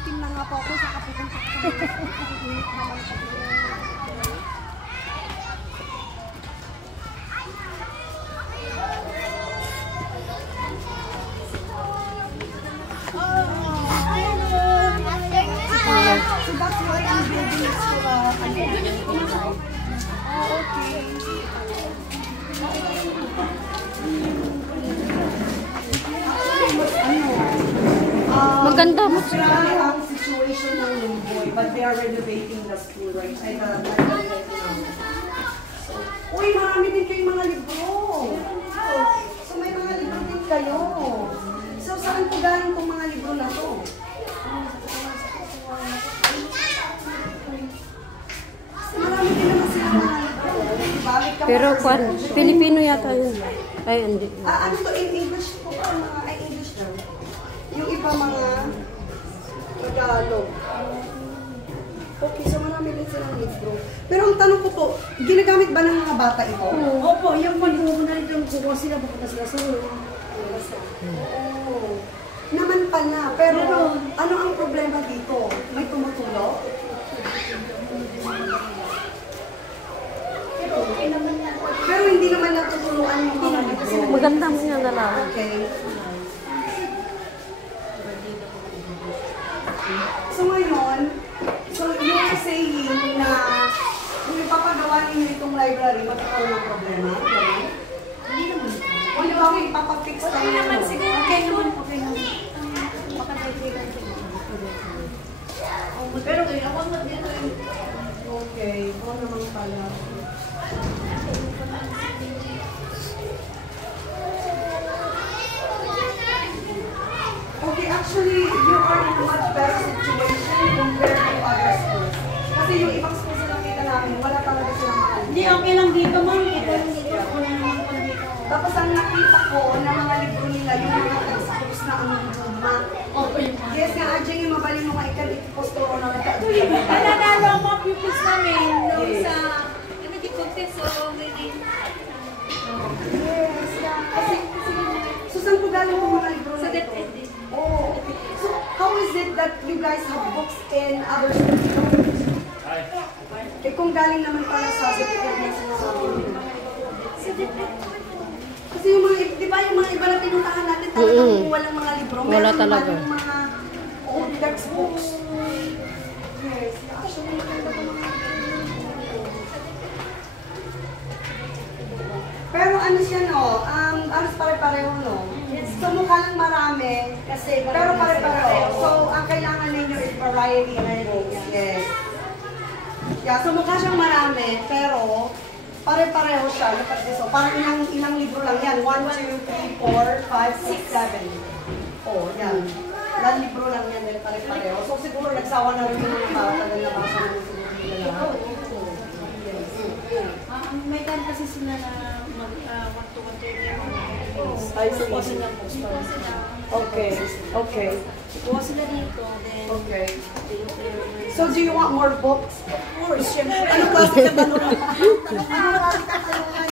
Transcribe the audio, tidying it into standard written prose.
nangingitim na nga po ako sa kapupunta ko. Init naman po. So that's why I'm building this inside. Oh, okay. Maganda mo. Ang situation ng Lumboy, but they are renovating the school, right? Uy, marami din kayong mga libro. So may mga libro din kayo. So saan po galing itong mga libro na to? Marami din naman sila mga libro. Pero kwan, Pilipino yata yun. Ay, hindi. Ano to, in English po ba? Ay, English daw. Yung iba mga Tagalog. Okay, so marami din silang libro. Pero ang tanong ko po, ginagamit ba ng mga bata ito? Opo, yung pag-ubo na rin yung kukuha sila, bukas na sa Oo. Naman pala. Pero ano ang problema dito? May tumutulo? Pero hindi naman natutuluan yung mga libro. Maganda mo niya na lang. Okay. So ngayon, so you're saying na kung ipapagawa ninyo itong library, magkakaroon ng problema? Hindi naman. O di ba kung ipapag-fix tayo naman siguro? Okay naman, okay naman. Makapagpigan ko. Pero ako ang dito yung... Okay, oo naman pala. Okay, actually, you are in a much better situation compared to other schools. Kasi yung ibang schools na nakita namin, wala talaga silang mga libro. Hindi, okay lang dito, ma'am. Ito lang dito. Wala naman po dito. Tapos ang nakita ko na mga libro nila, yung mga textbooks na ang luma. Yes nga, Ajay, yung mabaling mga ikan-ipostoro na nagka-adjay. Nanalo ang mga pupils namin nung sa... Ano di contest, so winning. Yes, yeah. Kasi, so saan po galing yung mga libro na ito? Oh, okay. So, how is it that you guys have books in other schools? Eh, kung galing naman pala sa DepEd na sinasabi nyo. Kasi yung mga, di ba yung mga iba na tinutahan natin talagang walang mga libro. Wala talaga. Meron mga old textbooks. Yes. Actually, maganda po mga pero ano siya no, aros pare-pareho no. So mukha lang marami, kasi pero pare-pareho. So ang kailangan ninyo is variety of books. Yes. Yeah, so mukha siyang marami, pero pare-pareho siya. Look at this. So parang ilang libro lang yan. 1, 2, 3, 4, 5, 6, 7. Oh, yan. Ilang libro lang yan, dahil pare-pareho. So siguro nagsawa na rin yung mga bata na nabasa na siguro nila. May time kasi sila na mag-one-to-one Ay, so sila okay. Okay. kuha sila dito, then Okay. they So do you want more books? of course, syempre. Ano klase ka ba? Ano klase ka?